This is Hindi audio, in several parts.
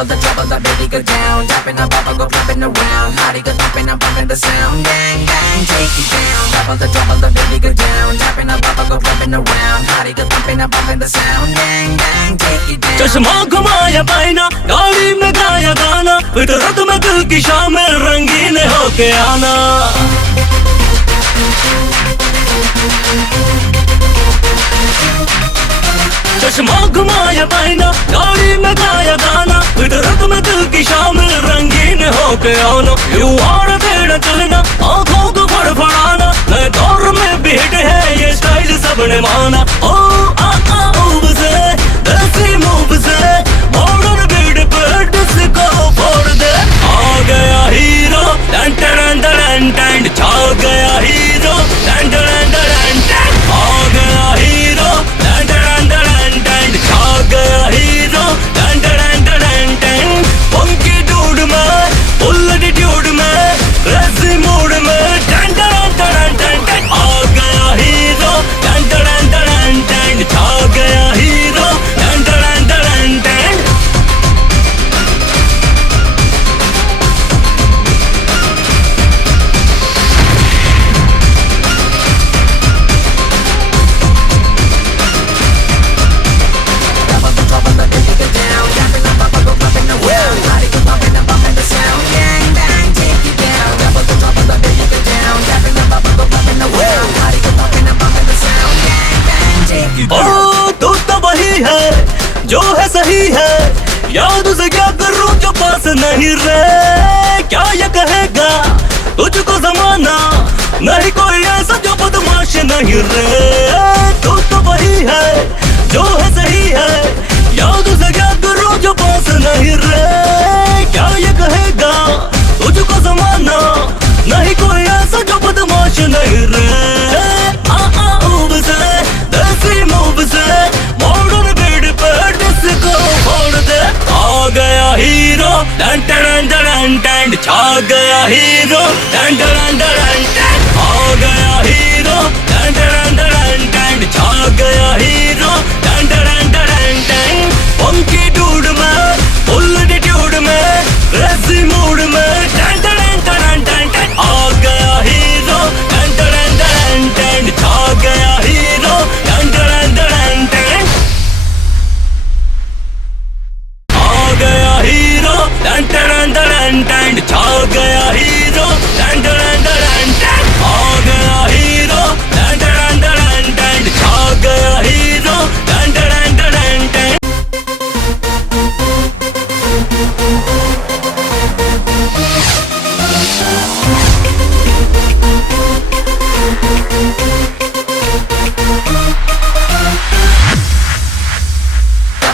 Double the baby go down, dropping a bubble go flipping around. Hottie go thumping, I'm bumping the sound. Gang gang, take it down. Double the baby go down, dropping a bubble go flipping around. Hottie go thumping, I'm bumping the sound. Gang gang, take it down. चश्मा घुमाया पाइना, गाड़ी में गाया गाना, फितरत में दिल की शामिल रंगीन होके आना। चश्मा घुमाया पाइना, गाड़ी में गाया गाना, फितरत में दिल की शामिल रंगीन होके आना। यूं और तेरा चलना, आंखों को फड़फड़ाना, नए दौर में भी हिट है ये स्टाइल सबने माना। ओ आका मूव से, देसी मूव से, मॉडर्न बीट पे डिस्को फोड़ दे। आ गया हीरो, टन टन टन टन, छा गया हीरो, टन टन टन टन, आ गया हीरो, टन टन टन टन, छा गया हीरो, टन टन टन टन। फंकी डूड में, फुल एटीट्यूड में, क्रेजी मूड में, टन टन टन टन टन, आ गया हीरो, टन टन टन टन, छा गया हीरो, टन टन टन टन। Double the baby go down, dropping a bubble go flipping around. Hottie go thumping, I'm bumping the sound. Gang bang, take it down. Double the baby go down, dropping a bubble go flipping around. Hottie go thumping, I'm bumping the sound. Gang bang, take it down. ओ तू तो वही है जो है सही है, याद उसे क्या करूं जो पास नहीं रहे। क्या ये कहेगा तुझको जमाना, नहीं कोई ऐसा जो बदमाश नहीं रहे। तू तो वही है जो है सही है, याद उसे क्या करूं जो पास नहीं रहे। क्या ये कहेगा तुझको जमाना, नहीं कोई ऐसा जो बदमाश नहीं रहे। मूव से, देसी मूव से, मॉडर्न बीट पे डिस्को फोड़ दे। आ गया हीरो, टन टन टन टन, छा गया हीरो, टन टन टन टन, आ गया हीरो, टन टन टन टन, छा गया हीरो, टन टन टन टन। फंकी डूड में, फुल एटीट्यूड में, क्रेजी मूड में, टन टन टन टन टन, आ गया हीरो, टन टन टन टन, छा गया हीरो, टन टन टन टन। आ गया हीरो, टन टन टन टन, छा गया हीरो, टन टन टन टन, आ गया हीरो, टन टन टन टन, छा गया हीरो, टन टन टन टन।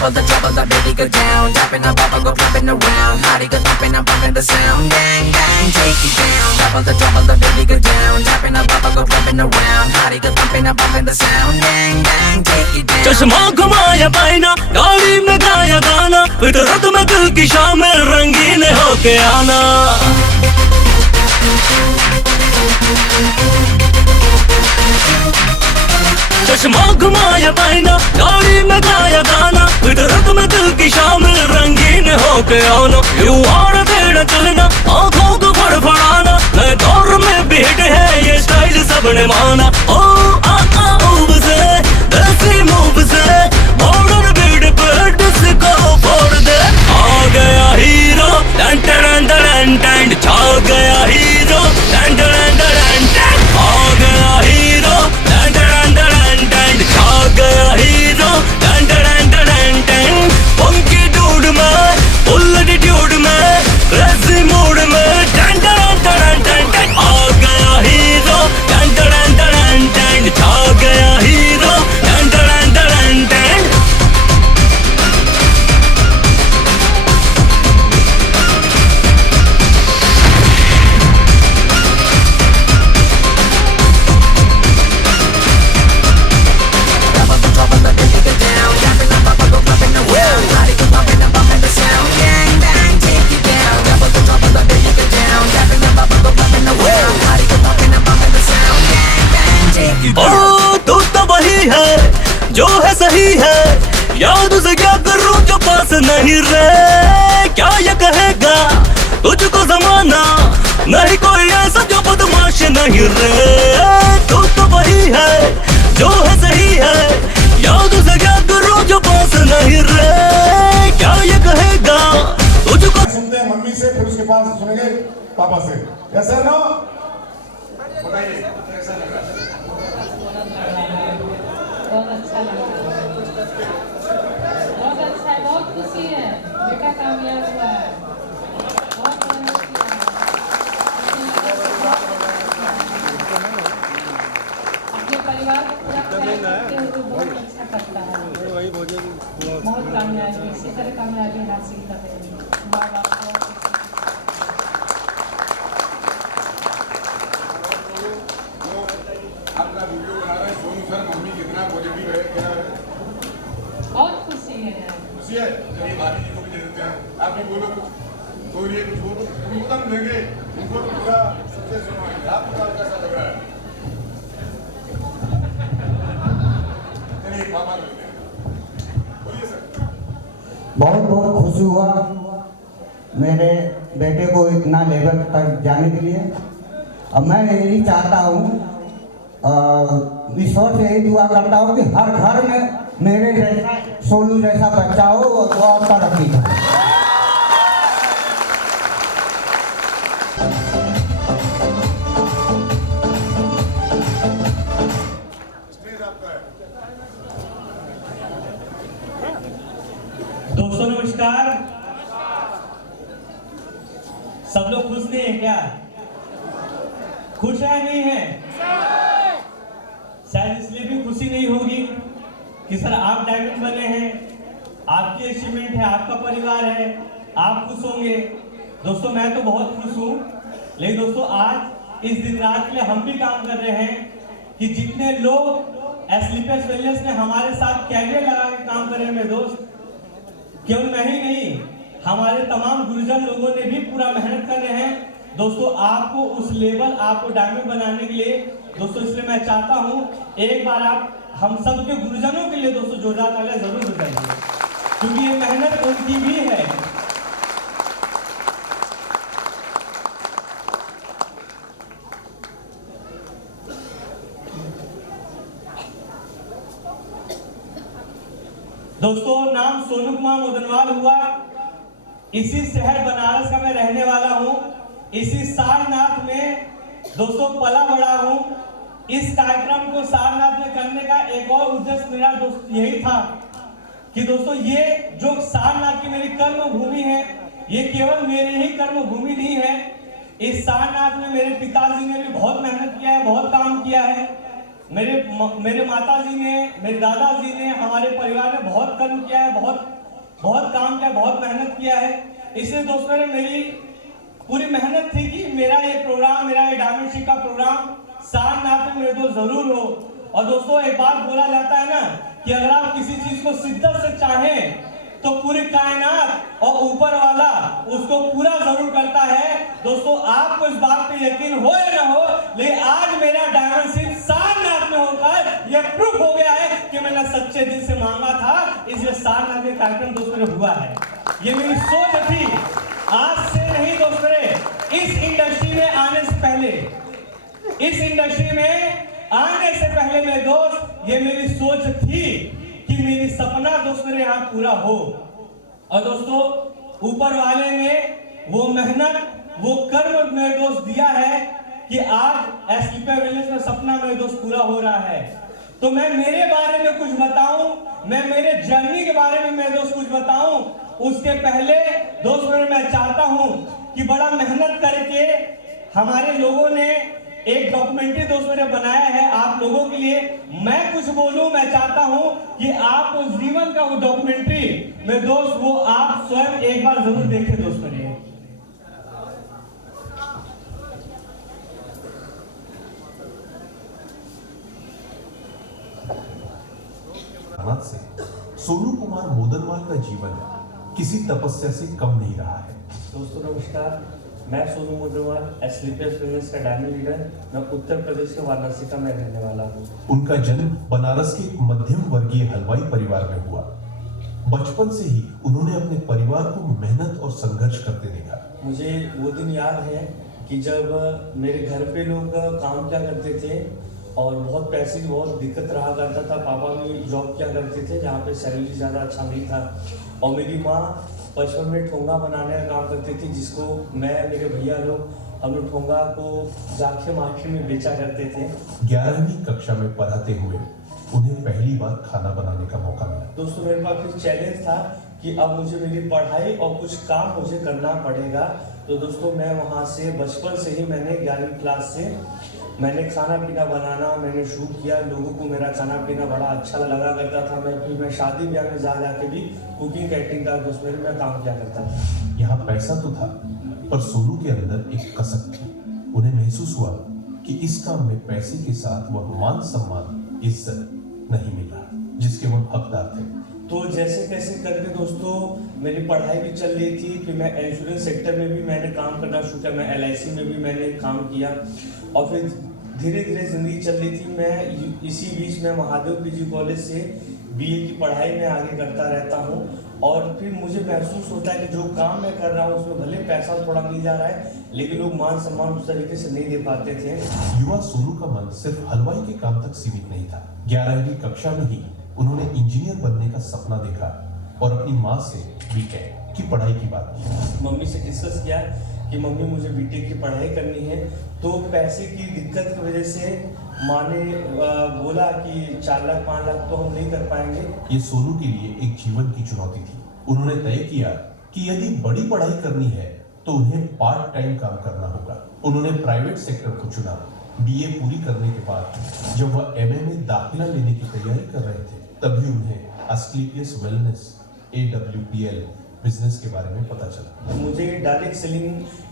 Double the baby go down, dropping a bubble go flipping around. Hottie go thumping, I'm bumping the sound. Gang gang, take it down. Double the baby go down, dropping a bubble go flipping around. Hottie go thumping, I'm bumping the sound. Gang gang, take it down. चश्मा घुमाया पाइना, गाड़ी में गाया गाना, फितरत में दिल की शामिल रंगीन होके आना। चश्मा घुमाया पाइना, गाड़ी में गाया गाना, फितरत में दिल की शामिल रंगीन होके आना। यूं और तेरा चलना, आंखों को फड़फड़ाना, नए दौर में भी हिट है ये स्टाइल सबने माना। ओ आका मूव से, देसी मूव से, मॉडर्न बीट पे डिस्को फोड़ दे। आ गया हीरो, टन टन टन टन, छा गया हीरो, टन टन टन टन, आ गया हीरो, टन टन टन टन, छा गया हीरो, टन टन टन टन। फंकी डूड में, फुल एटीट्यूड में, क्रेजी मूड में, टन टन टन टन टन, आ गया हीरो, टन टन टन टन, छा गया हीरो, टन टन टन टन। कहेगा तुझको जमाना, नहीं कोई ऐसा जो बदमाश नहीं रे। तू तो वही है जो है सही है, याद से क्या करूं जो पास नहीं रे। क्या ये कहेगा तुझको। सुनते हैं मम्मी से, फिर उसके पास सुनेंगे पापा से। यस सर नो, बताइए कैसा लग रहा है? बहुत अच्छा लगा, बहुत अच्छा है, बहुत खुशी है, बेटा कामयाब हुआ है, बहुत मेहनत किया है, अपने परिवार को पूरा ख्याल रखते हुए बहुत अच्छा करता है, बहुत कामयाबी, इसी तरह कामयाबी हासिल कर रहे हैं। माँ बाप को आपका वीडियो बना रहे हैं सोनू सर, मम्मी कितना पॉजिटिव है, क्या है? बहुत खुशी है। खुशी है। चलिए भाभी जी को भी दे देते हैं, आप भी बोलो कुछ, बोलिए कुछ, बोलो उनको तो हम देंगे, उनको तो पूरा सबसे सुनवाएंगे। आपको तो कैसा लग रहा है? चलिए पापा मिलते हैं, बोलिए सर। बहुत बहुत खुश हुआ मेरे बेटे को इतना लेवल तक जाने के लिए। अब मैं यही चाहता हूँ, ईश्वर से यही दुआ करता हूँ कि हर घर में मेरे जैसा सोनू जैसा बच्चा हो और तरक्की करे। दोस्तों नमस्कार। सब लोग खुश नहीं है क्या? खुश है नहीं है? शायद इसलिए भी खुशी नहीं होगी कि सर आप डायमंड बने हैं, आपकी अचीवमेंट है, आपका परिवार है, आप खुश होंगे। दोस्तों मैं तो बहुत खुश हूँ, लेकिन दोस्तों आज इस दिन रात के लिए हम भी काम कर रहे हैं कि जितने लोग एस्लीपियस वेलनेस ने हमारे साथ कैरियर लगा के काम कर रहे हैं मेरे दोस्त, केवल मैं ही नहीं, हमारे तमाम गुरुजन लोगों ने भी पूरा मेहनत कर रहे हैं। दोस्तों आपको उस लेवल, आपको डायमंड बनाने के लिए दोस्तों, इसलिए मैं चाहता हूं एक बार आप हम सब के गुरुजनों के लिए दोस्तों जोरदार तालियां जरूर बजाइए, क्योंकि ये मेहनत उनकी भी है। दोस्तों नाम सोनू कुमार मोदनवाल हुआ, इसी शहर बनारस का मैं रहने वाला हूं, इसी सारनाथ में दोस्तों पला बड़ा हूं। इस कार्यक्रम को सारनाथ में करने का एक और उद्देश्य मेरा दोस्त यही था कि दोस्तों ये जो सारनाथ की मेरी कर्म भूमि है, ये केवल मेरी ही कर्म भूमि नहीं है। इस सारनाथ में मेरे पिताजी ने भी बहुत मेहनत किया है, बहुत काम किया है। मेरे माताजी ने, मेरे दादाजी ने, हमारे परिवार ने बहुत कर्म किया है, बहुत काम किया, बहुत मेहनत किया है। इसलिए दोस्तों मेरी पूरी मेहनत थी कि मेरा ये प्रोग्राम, मेरा ये डायमंड शिप का प्रोग्राम सारनाथ में मेरे दोस्त जरूर हो। और दोस्तों एक बात बोला जाता है ना कि अगर आप किसी चीज को शिद्दत से चाहें तो पूरी कायनात और ऊपर वाला उसको पूरा जरूर करता है। दोस्तों आपको इस बात पे यकीन हो या ना हो, लेकिन आज मेरा डायमंड शिप सारनाथ में होकर यह प्रूफ हो गया है कि मैंने सच्चे दिल से मांगा था, इसलिए सारनाथ में कार्यक्रम दोस्तों हुआ है। ये मेरी सोच थी, आज से नहीं दोस्तों, इस इंडस्ट्री में आने से पहले, इस इंडस्ट्री में आने से पहले मेरे दोस्त, ये मेरी सोच थी कि मेरी सपना दोस्त मेरे यहाँ पूरा हो। और दोस्तों ऊपर वाले ने वो मेहनत, वो कर्म मेरे दोस्त दिया है कि आज एस्लीपियस वेलनेस में सपना मेरे दोस्त पूरा हो रहा है। तो मैं मेरे बारे में कुछ बताऊं, मैं मेरे जर्नी के बारे में मेरे दोस्त कुछ बताऊं, उसके पहले दोस्त मैं चाहता हूं कि बड़ा मेहनत करके हमारे लोगों ने एक डॉक्यूमेंट्री दोस्त मेरे बनाया है आप लोगों के लिए। मैं कुछ बोलूं, मैं चाहता हूं कि आप उस जीवन का वो डॉक्यूमेंट्री मेरे दोस्त, वो आप स्वयं एक बार जरूर देखें दोस्त मेरे। से सोनू कुमार मोदनवाल का जीवन किसी तपस्या से कम नहीं रहा है। दोस्तों नमस्कार, मैं सोनू मोदनवाल, एस्लीपियस वेलनेस का डायमंड लीडर। मैं उत्तर प्रदेश के वाराणसी का मैं रहने वाला हूँ। उनका जन्म बनारस के एक मध्यम वर्गीय हलवाई परिवार में हुआ। बचपन से ही उन्होंने अपने परिवार को मेहनत और संघर्ष करते देखा। मुझे वो दिन याद है कि जब मेरे घर पे लोग काम क्या करते थे और बहुत पैसे की बहुत दिक्कत रहा करता था। पापा भी जॉब क्या करते थे जहाँ पे सैलरी ज़्यादा अच्छा नहीं था, और मेरी माँ बचपन में ठोंगा बनाने का काम करती थी, जिसको मैं मेरे भैया लोग हम लोग ठोंगा को जाके मार्केट में बेचा करते थे। 11वीं कक्षा में पढ़ाते हुए उन्हें पहली बार खाना बनाने का मौका मिला। दोस्तों मेरे पास फिर चैलेंज था कि अब मुझे मेरी पढ़ाई और कुछ काम मुझे करना पड़ेगा। तो दोस्तों मैं वहाँ से बचपन से ही मैंने 11वीं क्लास से मैंने खाना पीना बनाना मैंने शुरू किया। लोगों को मेरा खाना पीना बड़ा अच्छा लगा करता था। मैं शादी ब्याह में जा के भी कुकिंग कैटरिंग का दोस्त मेरे में काम किया करता था। यहाँ पैसा तो था, पर सोनू के अंदर एक कसक थी। उन्हें महसूस हुआ कि इस काम में पैसे के साथ वह मान सम्मान इज्जत नहीं मिल रहा जिसके वह हकदार थे। तो जैसे कैसे करके दोस्तों मेरी पढ़ाई भी चल रही थी, फिर मैं इंश्योरेंस सेक्टर में भी मैंने काम करना शुरू किया, मैं LIC में भी मैंने काम किया, और फिर धीरे धीरे ज़िंदगी चल रही थी। मैं इसी बीच में महादेव PG कॉलेज से BA की पढ़ाई में आगे करता रहता हूँ, और फिर मुझे महसूस होता है कि जो काम मैं कर रहा हूँ उसमें भले पैसा थोड़ा मिल जा रहा है, लेकिन लोग मान सम्मान उस तरीके से नहीं दे पाते थे। युवा सोनू का मन सिर्फ हलवाई के काम तक सीमित नहीं था। 11वीं कक्षा में ही उन्होंने इंजीनियर बनने का सपना देखा और अपनी माँ से BTech की पढ़ाई की बात की। मम्मी से डिस्कस किया कि मम्मी मुझे BTech की पढ़ाई करनी है। तो पैसे की दिक्कत की वजह से माँ ने बोला कि 4 लाख 5 लाख तो हम नहीं कर पाएंगे। ये सोनू के लिए एक जीवन की चुनौती थी। उन्होंने तय किया कि यदि बड़ी पढ़ाई करनी है तो उन्हें पार्ट टाइम काम करना होगा। उन्होंने प्राइवेट सेक्टर को चुना। BA पूरी करने के बाद जब वह MA में दाखिला लेने की तैयारी कर रहे थे, तभी उन्हें अस्क्लेपियस वेलनेस AWPL बिजनेस के बारे में पता चला। मुझे डायरेक्ट सेलिंग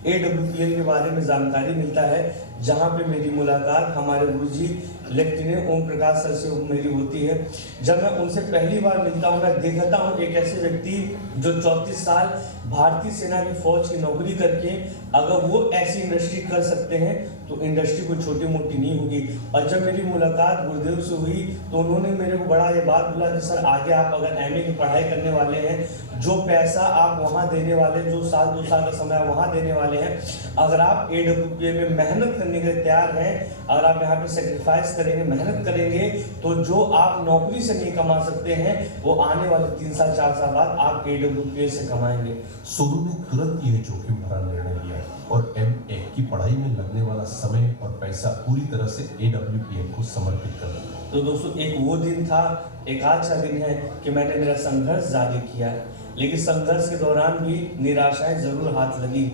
AWPL के बारे में जानकारी मिलता है, जहां पे मेरी मुलाकात हमारे गुरुजी लेफ्टिनेंट ओम प्रकाश सर से मेरी होती है। जब मैं उनसे पहली बार मिलता हूं, मैं देखता हूं एक ऐसे व्यक्ति जो 34 साल भारतीय सेना की फौज की नौकरी करके अगर वो ऐसी इंडस्ट्री कर सकते हैं तो इंडस्ट्री कोई छोटी मोटी नहीं होगी। और जब मेरी मुलाकात गुरुदेव से हुई तो उन्होंने मेरे को बड़ा ये बात बोला कि सर आगे आप अगर MA की पढ़ाई करने वाले हैं, जो पैसा आप वहाँ देने वाले हैं, जो 1-2 साल का समय वहाँ देने वाले हैं, अगर आप AWPL में मेहनत करने के लिए तैयार हैं, अगर आप यहाँ पे सेक्रीफाइस करेंगे, मेहनत करेंगे, तो जो आप नौकरी से नहीं कमा सकते हैं वो आने वाले 3 साल 4 साल बाद आप AWPL से कमाएंगे। सोनू ने तुरंत यह जोखिम भरा निर्णय लिया और MA की पढ़ाई में लगने वाला समय और पैसा पूरी तरह से AWPL को समर्पित कर दिया। तो दोस्तों एक वो दिन था, एक आज का दिन है कि मैंने मेरा संघर्ष जारी किया, लेकिन संघर्ष के दौरान भी निराशाएं जरूर हाथ लगी।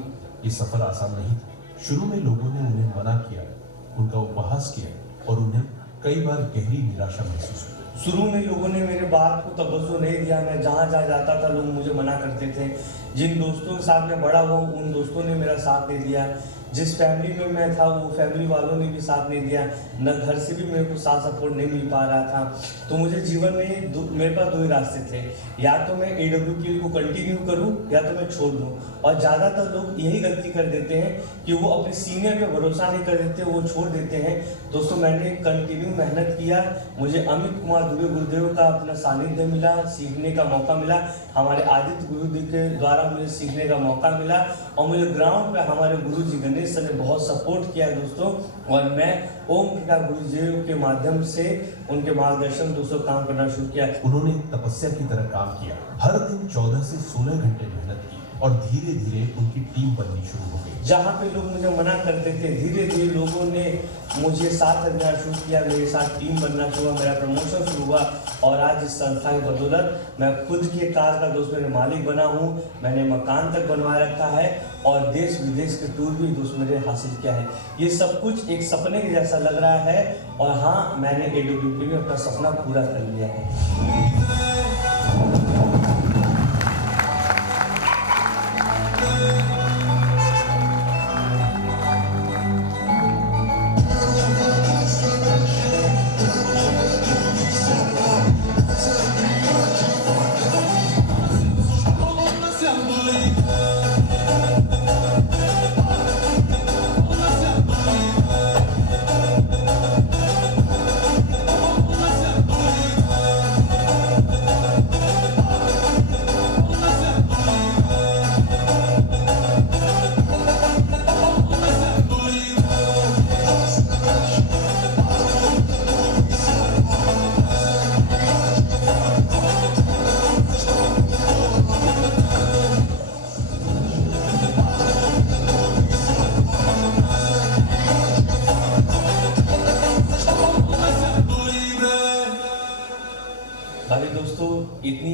ये सफर आसान नहीं था। शुरू में लोगों ने उन्हें मना किया, उनका उपहास किया और उन्हें कई बार गहरी निराशा महसूस हुई। शुरू में लोगों ने मेरे बात को तवज्जो नहीं दिया। मैं जहाँ जाता था लोग मुझे मना करते थे। जिन दोस्तों के साथ मैं बड़ा हुआ उन दोस्तों ने मेरा साथ नहीं दिया। जिस फैमिली में मैं था वो फैमिली वालों ने भी साथ नहीं दिया। न घर से भी मेरे को साथ सपोर्ट नहीं मिल पा रहा था। तो मुझे जीवन में मेरे पास 2 ही रास्ते थे, या तो मैं AWPL को कंटिन्यू करूं या तो मैं छोड़ दूं। और ज़्यादातर लोग यही गलती कर देते हैं कि वो अपने सीनियर पे भरोसा नहीं कर देते, वो छोड़ देते हैं। दोस्तों मैंने कंटिन्यू मेहनत किया। मुझे अमित कुमार दुबे गुरुदेव का अपना सानिध्य मिला, सीखने का मौका मिला। हमारे आदित्य गुरुदेव के द्वारा मुझे सीखने का मौका मिला और मुझे ग्राउंड पे हमारे गुरु जी गणेश सर ने बहुत सपोर्ट किया दोस्तों। और मैं ओम प्रकाश गुरुदेव के माध्यम से उनके मार्गदर्शन दोस्तों काम करना शुरू किया। उन्होंने तपस्या की तरह काम किया। हर दिन 14 से 16 घंटे मेहनत की और धीरे धीरे उनकी टीम बननी शुरू हो गई। जहाँ पे लोग मुझे मना करते थे, धीरे धीरे लोगों ने मुझे साथ रखना शुरू किया, मेरे साथ टीम बनना शुरू हुआ, मेरा प्रमोशन शुरू हुआ। और आज इस संस्था की बदौलत मैं खुद के कार का दोस्त मेरे मालिक बना हूँ। मैंने मकान तक बनवा रखा है और देश विदेश के टूर भी दोस्त मेरे हासिल किया है। ये सब कुछ एक सपने के जैसा लग रहा है और हाँ, मैंने AWPL में अपना सपना पूरा कर लिया है।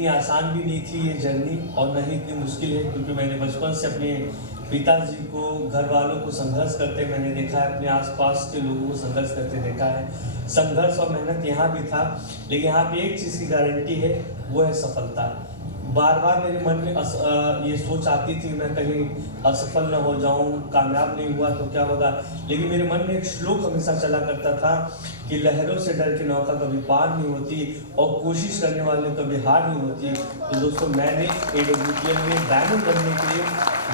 आसान भी नहीं थी ये जर्नी और न ही इतनी मुश्किल है, क्योंकि मैंने बचपन से अपने पिताजी को, घर वालों को संघर्ष करते मैंने देखा है, अपने आसपास के लोगों को संघर्ष करते देखा है। संघर्ष और मेहनत यहाँ भी था, लेकिन यहाँ पे एक चीज़ की गारंटी है, वो है सफलता। बार बार मेरे मन में ये सोच आती थी मैं कहीं असफल न हो जाऊं, कामयाब नहीं हुआ तो क्या होगा, लेकिन मेरे मन में एक श्लोक हमेशा चला करता था कि लहरों से डर के नौका कभी पार नहीं होती और कोशिश करने वाले कभी हार नहीं होती। तो दोस्तों मैंने AWPL में डायमंड बनने के लिए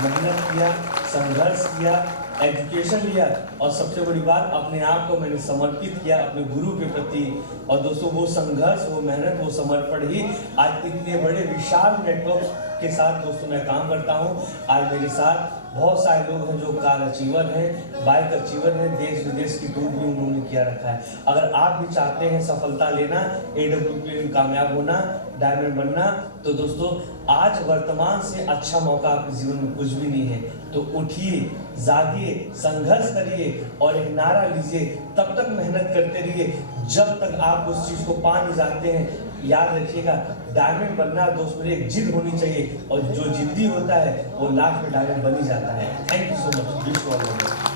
मेहनत किया, संघर्ष किया, एजुकेशन लिया और सबसे बड़ी बात अपने आप को मैंने समर्पित किया अपने गुरु के प्रति। और दोस्तों वो संघर्ष, वो मेहनत, वो समर्पण ही आज इतने बड़े विशाल नेटवर्क के साथ दोस्तों मैं काम करता हूँ। आज मेरे साथ बहुत सारे लोग हैं जो कार अचीवर हैं, बाइक अचीवर हैं, देश विदेश की टूर भी उन्होंने किया रखा है। अगर आप भी चाहते हैं सफलता लेना, AWPL में कामयाब होना, डायमंड बनना, तो दोस्तों आज वर्तमान से अच्छा मौका आपके जीवन में कुछ भी नहीं है। तो उठिए, जागिए, संघर्ष करिए और एक नारा लीजिए, तब तक मेहनत करते रहिए जब तक आप उस चीज को पा नहीं जाते हैं। याद रखिएगा, डायमंड बनना दोस्त मेरे एक जिद होनी चाहिए और जो जिद्दी होता है वो लास्ट में डायमंड बन ही जाता है। Thank you so much. Wish you all the best.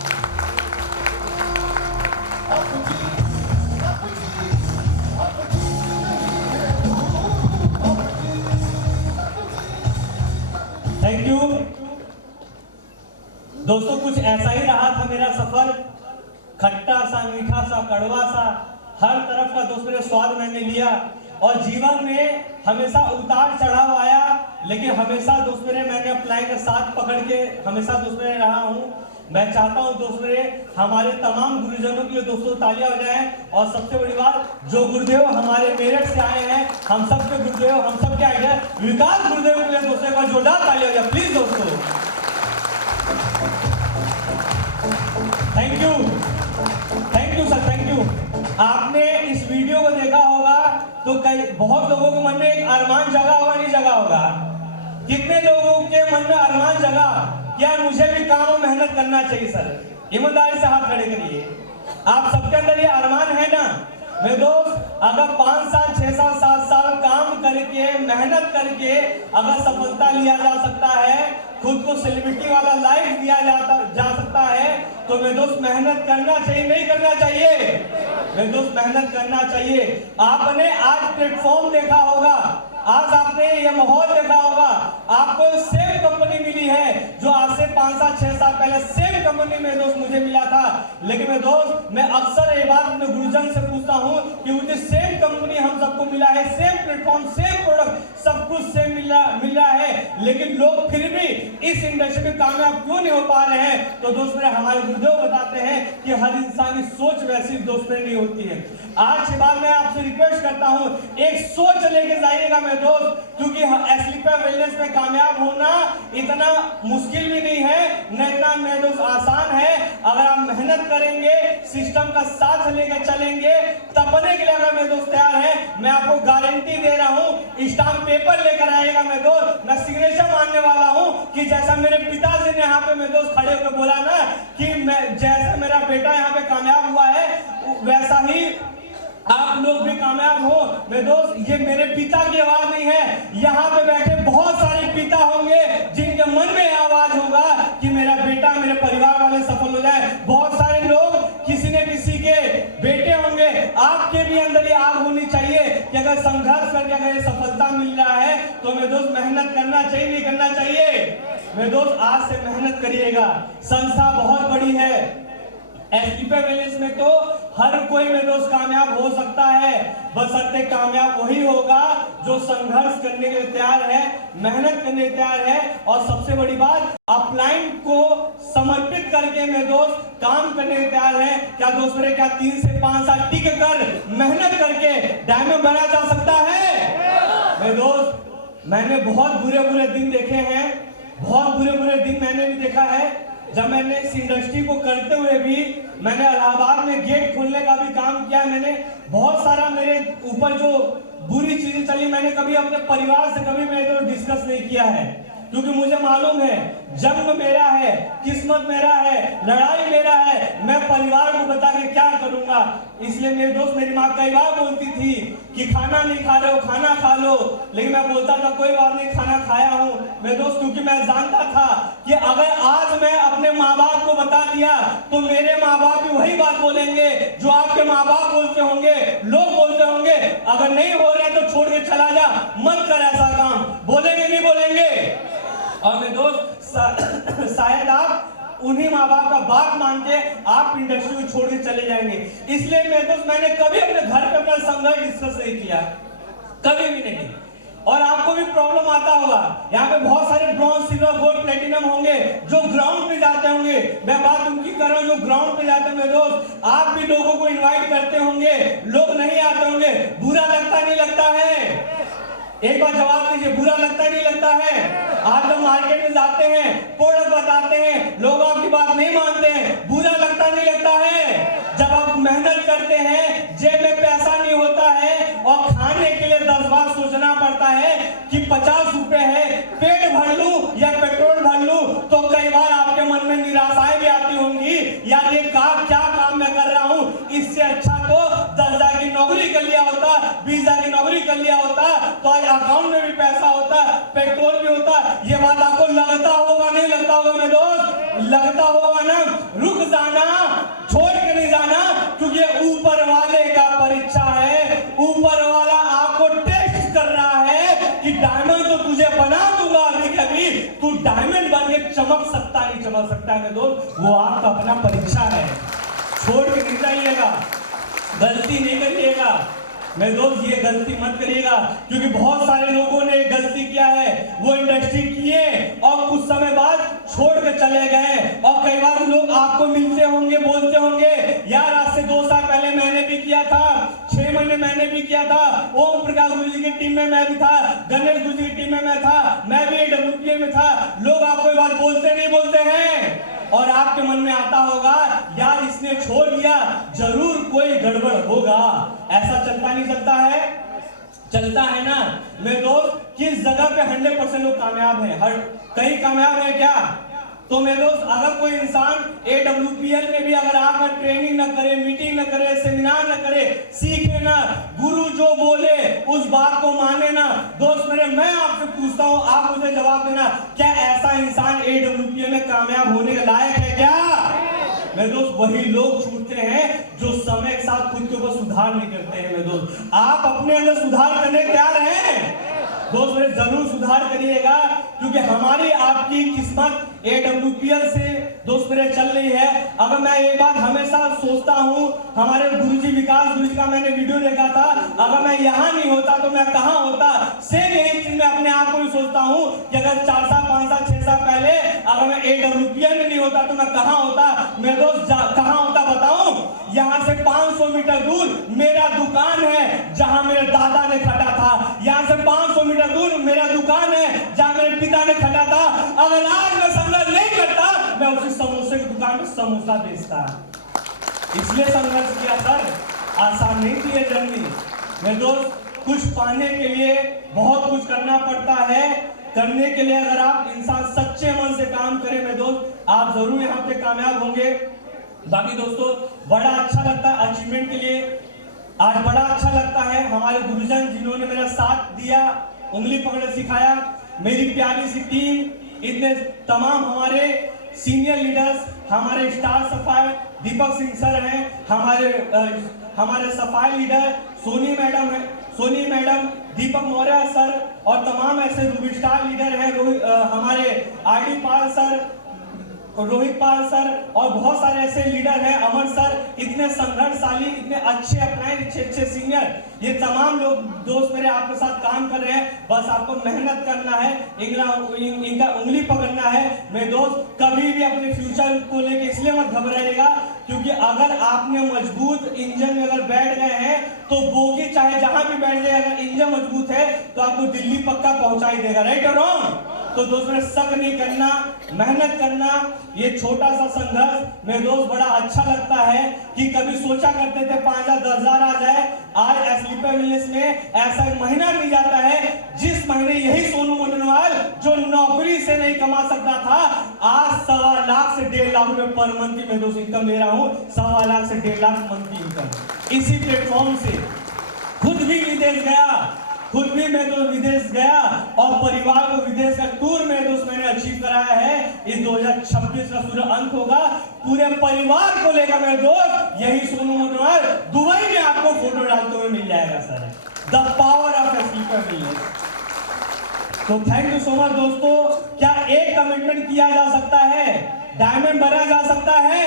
Thank you दोस्तों, कुछ ऐसा ही रहा था मेरा सफर, खट्टा सा, मीठा सा, कड़वा सा, हर तरफ का दोस्त मेरे स्वाद मैंने लिया और जीवन में हमेशा उतार चढ़ाव आया, लेकिन हमेशा दोस्त मेरे मैंने अपलाइन का साथ पकड़ के हमेशा दोस्त मेरे रहा हूँ। मैं चाहता हूँ दोस्त मेरे हमारे तमाम गुरुजनों के लिए दोस्तों तालियां हो जाएं और सबसे बड़ी बात, जो गुरुदेव हमारे मेरठ से आए हैं, हम सबके गुरुदेव, हम सबके आइडिया विकास गुरुदेव के लिए दोस्तों का जोरदार तालियां हो जाए प्लीज दोस्तों। Thank you sir, thank you. आपने इस वीडियो को देखा होगा तो कई बहुत लोगों के मन में एक अरमान जगा होगा, नहीं जगा होगा? कितने लोगों के मन में अरमान जगा यार मुझे भी काम और मेहनत करना चाहिए? सर ईमानदारी से हाथ खड़े करिए। आप सबके अंदर ये अरमान है ना मेरे दोस्त? अगर 5 साल, 6 साल, 7 साल काम करके, मेहनत करके अगर सफलता लिया जा सकता है, खुद को सेलिब्रिटी वाला लाइफ दिया जा सकता है, तो मेरे दोस्त मेहनत करना चाहिए, नहीं करना चाहिए? मेरे दोस्त मेहनत करना चाहिए। आपने आज प्लेटफॉर्म देखा होगा, आज आपने ये माहौल देखा होगा, आपको सेम कंपनी मिली है जो आज से 5 साल, 6 साल पहले सेम कंपनी में दोस्त मुझे मिला था। लेकिन मेरे दोस्त मैं अक्सर ये बात अपने गुरुजन से पूछता हूँ कि मुझे सेम कंपनी हम सबको मिला है, सेम प्लेटफॉर्म, सेम प्रोडक्ट, सब कुछ सेम मिल रहा है, लेकिन लोग फिर भी इस इंडस्ट्री में कामयाब क्यों नहीं हो पा रहे हैं? तो दोस्त मेरे हमारे गुरुदेव बताते हैं कि हर इंसान की सोच वैसी दोस्त मेरे नहीं होती है। आज के बाद मैं आपसे रिक्वेस्ट करता हूँ, एक सोच लेके जाइएगा मेरे दोस्त, क्योंकि एस्लीपा वेलनेस में कामयाब होना इतना मुश्किल भी नहीं है, न इतना मेरे दोस्त आसान है। अगर आप मेहनत करेंगे, सिस्टम का साथ लेकर चलेंगे, तपने के लिए अगर मेरे दोस्त तैयार है, मैं आपको गारंटी दे रहा हूँ, स्टाम्प पेपर लेकर आएगा मेरे दोस्त, मैं सिग्नेचर मानने वाला हूँ कि जैसा मेरे पिताजी ने यहाँ पे मेरे दोस्त खड़े होकर बोला ना कि मैं जैसा मेरा बेटा यहाँ पे कामयाब हुआ है, वैसा ही आप लोग भी कामयाब हो। मेरे दोस्त ये मेरे पिता की आवाज नहीं है, यहाँ पे बैठे बहुत सारे पिता होंगे जिनके मन में आवाज होगा कि मेरा बेटा, मेरे परिवार वाले सफल हो जाए। बहुत सारे लोग किसी न किसी के बेटे होंगे, आपके भी अंदर ये आग होनी चाहिए कि अगर संघर्ष करके अगर ये सफलता मिल रहा है तो मेरे दोस्त मेहनत करना चाहिए, नहीं करना चाहिए? मेरे दोस्त आज से मेहनत करिएगा। संस्था बहुत बड़ी है, एस्लीपा वेलनेस में तो हर कोई मेरे दोस्त कामयाब हो सकता है, बशर्ते कामयाब वही होगा जो संघर्ष करने के लिए तैयार है, मेहनत करने के लिए तैयार है और सबसे बड़ी बात अपलाइन को समर्पित करके मेरे दोस्त काम करने के तैयार है। क्या दोस्त मेरे, क्या 3 से 5 साल टिक कर मेहनत करके डायमंड बना जा सकता है? मेरे दोस्त मैंने बहुत बुरे दिन देखे हैं, बहुत बुरे दिन मैंने भी देखा है। जब मैंने इस इंडस्ट्री को करते हुए भी मैंने इलाहाबाद में गेट खोलने का भी काम किया, मैंने बहुत सारा मेरे ऊपर जो बुरी चीजें चली, मैंने कभी अपने परिवार से कभी मैंने तो डिस्कस नहीं किया है। क्योंकि मुझे मालूम है जन्म मेरा है, किस्मत मेरा है, लड़ाई मेरा है, मैं परिवार को बता के क्या करूंगा। इसलिए मेरे दोस्त, मेरी माँ कई बार बोलती थी कि खाना नहीं खा रहे हो, खाना खा लो, लेकिन मैं बोलता था कोई बात नहीं, खाना खाया हूँ मेरे दोस्त, क्योंकि मैं जानता था कि अगर आज मैं अपने माँ बाप को बता दिया तो मेरे माँ बाप भी वही बात बोलेंगे जो आपके माँ बाप बोलते होंगे, लोग बोलते होंगे, अगर नहीं हो रहे तो छोड़ के चला जा, मत कर ऐसा काम। बोलेंगे नहीं बोलेंगे? और मेरे दोस्त, शायद आप उन्हीं माँ बाप का बात मान के आप इंडस्ट्री को छोड़ के चले जाएंगे। इसलिए मेरे दोस्त, मैंने कभी अपने घर पे अपना संघर्ष डिस्कस नहीं किया, कभी भी नहीं। और आपको भी प्रॉब्लम आता होगा, यहाँ पे बहुत सारे ब्रॉन्ज, सिल्वर, गोल्ड, प्लेटिनम होंगे जो ग्राउंड पे जाते होंगे। मैं बात उनकी कर रहा हूँ जो ग्राउंड पे जाते हैं। मेरे दोस्त, आप भी लोगों को इनवाइट करते होंगे, लोग नहीं आते होंगे, बुरा लगता नहीं लगता है? एक बार जवाब दीजिए, बुरा लगता नहीं लगता है? आप जब मार्केट में जाते हैं, प्रोडक्ट बताते हैं, लोग आपकी बात नहीं मानते हैं, बुरा लगता नहीं लगता है? जब आप मेहनत करते हैं, जेब में पैसा नहीं होता है और खाने के लिए 10 बार सोचना पड़ता है कि 50 रुपए है, पेट भर लूं या पेट्रोल भर लूं, तो कई बार आपके मन में निराशाएं भी आती होंगी, यार ये क्या काम मैं कर रहा हूं, इससे अच्छा तो 10,000 की नौकरी कर लिया होता, 20,000 की नौकरी कर लिया होता, तो आज अकाउंट में भी पैसा होता, पेट्रोल भी होता। ये बात आपको लगता होगा, नहीं लगता होगा मेरे दोस्त? लगता होगा ना? रुक जाना, छोड़ के नहीं जाना, क्योंकि ऊपर वाले का परीक्षा है। ऊपर वाला आपको टेस्ट कर रहा है कि डायमंड तो तुझे बना दूंगा, अभी कभी तू डायमंड बन के चमक सकता नहीं चमक सकता है मेरे दोस्त, वो आपका अपना परीक्षा है। छोड़ के नहीं जाइएगा, गलती नहीं करिएगा मेरे दोस्त, ये गलती मत करिएगा, क्योंकि बहुत सारे लोगों ने गलती किया है, वो इंडस्ट्री किए और कुछ समय बाद छोड़ के चले गए। और कई बार लोग आपको मिलते होंगे, बोलते होंगे, यार आज से 2 साल पहले मैंने भी किया था, 6 महीने मैंने भी किया था, ओम प्रकाश गुरु जी की टीम में मैं भी था, गणेश गुरु जी की टीम में मैं था, मैं भी AWPL में था। लोग आपको ये बात बोलते नहीं बोलते हैं? और आपके मन में आता होगा, यार इसने छोड़ दिया, जरूर कोई गड़बड़ होगा। ऐसा चलता नहीं चलता है? चलता है ना मेरे दोस्त। किस जगह पे 100% लोग कामयाब हैं? हर कहीं कामयाब है क्या? तो मेरे दोस्त, अगर कोई इंसान AWPL में भी अगर आकर ट्रेनिंग न करे, मीटिंग न करे, सेमिनार न करे, सीखे ना, गुरु जो बोले उस बात को माने ना, दोस्त मेरे, मैं आपसे पूछता हूं, आप मुझे जवाब देना, क्या ऐसा इंसान AWPL में कामयाब होने के लायक है क्या? मेरे दोस्त, वही लोग छूटते हैं जो समय के साथ खुद के ऊपर सुधार नहीं करते हैं। मेरे दोस्त, आप अपने अंदर सुधार करने तैयार हैं? दोस्त मेरे, जरूर सुधार करिएगा, क्योंकि हमारी आपकी किस्मत AWPL से दोस्त मेरे चल रही है। अगर मैं एक बात हमेशा सोचता हूँ, हमारे गुरुजी विकास गुरुजी का मैंने वीडियो देखा था, अगर मैं यहाँ नहीं होता तो मैं कहाँ होता। सेम यही चीज मैं अपने आप को भी सोचता हूँ कि अगर 4 साल 5 साल 6 साल पहले अगर मैं AWPL में नहीं होता तो मैं कहाँ होता। मेरे दोस्त, कहाँ होता बताऊं? यहाँ से 500 मीटर दूर मेरा दुकान है जहाँ मेरे दादा ने खटा था। यहाँ से 500 मीटर दूर मेरा दुकान है जहाँ मेरे पिता ने खटा था। अगर आज मैं संघर्ष नहीं करता, मैं उसी समोसे की दुकान में समोसा बेचता। इसलिए संघर्ष किया सर, आसान नहीं थी ये जर्नी। मेरे दोस्त, कुछ पाने के लिए बहुत कुछ करना पड़ता है। करने के लिए अगर आप इंसान सच्चे मन से काम करें मेरे दोस्त, आप जरूर यहाँ पे कामयाब होंगे। बाकी दोस्तों, बड़ा अच्छा लगता है अचीवमेंट के लिए, आज बड़ा अच्छा लगता है हमारे गुरुजन जिन्होंने मेरा साथ दिया, उंगली पकड़ना सिखाया, मेरी प्यारी सी टीम, इतने तमाम हमारे सीनियर लीडर्स, हमारे स्टार सफाई दीपक सिंह सर हैं, हमारे सफाई लीडर सोनी मैडम है, सोनी मैडम, दीपक मौर्य सर और तमाम ऐसे रूबी स्टार लीडर हैं, हमारे RD पाल सर, रोहित पाल सर और बहुत सारे ऐसे लीडर हैं, अमर सर, इतने संघर्षशाली, इतने अच्छे अपने अच्छे सीनियर, ये तमाम लोग दोस्त मेरे आपके साथ काम कर रहे हैं। बस आपको मेहनत करना है, इनका उंगली पकड़ना है। मेरे दोस्त, कभी भी अपने फ्यूचर को लेके इसलिए मत घबराइएगा, क्योंकि अगर आपने मजबूत इंजन में अगर बैठ गए हैं तो बोगी चाहे जहां भी बैठ जाए, अगर इंजन मजबूत है तो आपको दिल्ली पक्का पहुंचा ही देगा। राइट और रॉन्ग? तो दोस्त मेरे शक नहीं करना, मेहनत करना। ये छोटा सा संघर्ष मेरे दोस्त बड़ा अच्छा लगता है कि कभी सोचा करते थे 5,000-10,000 आ जाए, आज स्लीपर मिलनेस में ऐसा एक महीना मिल जाता है जिस महीने यही सोनू मोटनवाल जो नौकरी से नहीं कमा सकता था, आज 1.25 लाख से 1.5 लाख रुपए पर मंथ की मैं दोस्त इनकम ले रहा हूँ। 1.25 लाख से 1.5 लाख मंथ की इनकम इसी प्लेटफॉर्म से। खुद भी विदेश गया, खुद भी मैं तो विदेश गया और परिवार को विदेश का टूर में दोस्त मैंने अचीव कराया है। इस 2026 का सूर्य अंत होगा, पूरे परिवार को लेकर मेरे दोस्त यही सोनू मोटनवाल दुबई में आपको फोटो डालते हुए मिल जाएगा sir. The power of sleeper मिलनेस। तो थैंक यू सो मच दोस्तों। क्या एक कमिटमेंट किया जा सकता है, डायमंड बना जा सकता है?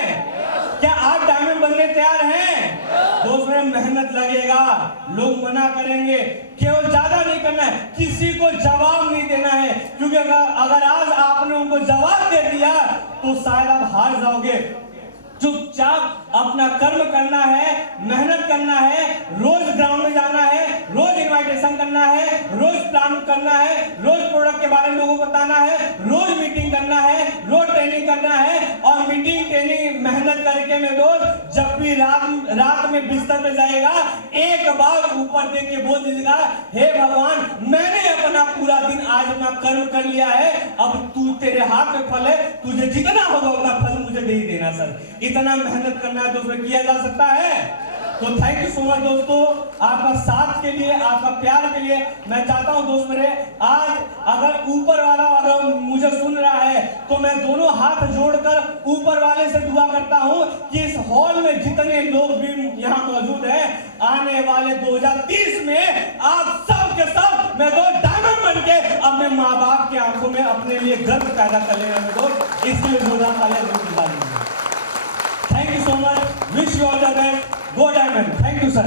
क्या आप डायमंड बनने तैयार हैं? दोस्त मेरा मेहनत लगेगा, लोग मना करेंगे, केवल ज्यादा नहीं करना है, किसी को जवाब नहीं देना है, क्योंकि अगर आज आपने उनको जवाब दे दिया तो शायद आप हार जाओगे। चुपचाप अपना कर्म करना है, मेहनत करना है, रोज ग्राउंड में जाना है, रोज इनविटेशन करना है, रोज प्लान करना है, रोज प्रोडक्ट के बारे में लोगों को बताना है, रोज मीटिंग करना है, रोज ट्रेनिंग करना है। और मीटिंग ट्रेनिंग मेहनत करके में दोस्त जब भी रात में बिस्तर पे जाएगा, एक बार ऊपर देख के बोल दीजिएगा, हे भगवान मैंने अपना पूरा दिन आज अपना कर्म कर लिया है, अब तू तेरे हाथ में फल है, तुझे जितना होगा उतना फल मुझे दे ही देना सर। इतना मेहनत करना है दोस्तों, किया जा सकता है। तो थैंक यू सो मच दोस्तों, आपका साथ के लिए, आपका प्यार के लिए। मैं चाहता हूं दोस्त मेरे, आज अगर ऊपर वाला अगर मुझे सुन रहा है तो मैं दोनों हाथ जोड़कर ऊपर वाले से दुआ करता हूं कि इस हॉल में जितने लोग भी यहाँ मौजूद हैं, आने वाले 2030 में आप सब के सब मैं दो डायमंड बन के अपने माँ बाप की आंखों में अपने लिए गर्व पैदा कर लेना दोस्त। इसके लिए जोरदार तालियां जरूर बजाइए। Thank you so much. Wish you all the best. Go Diamond. Thank you, sir.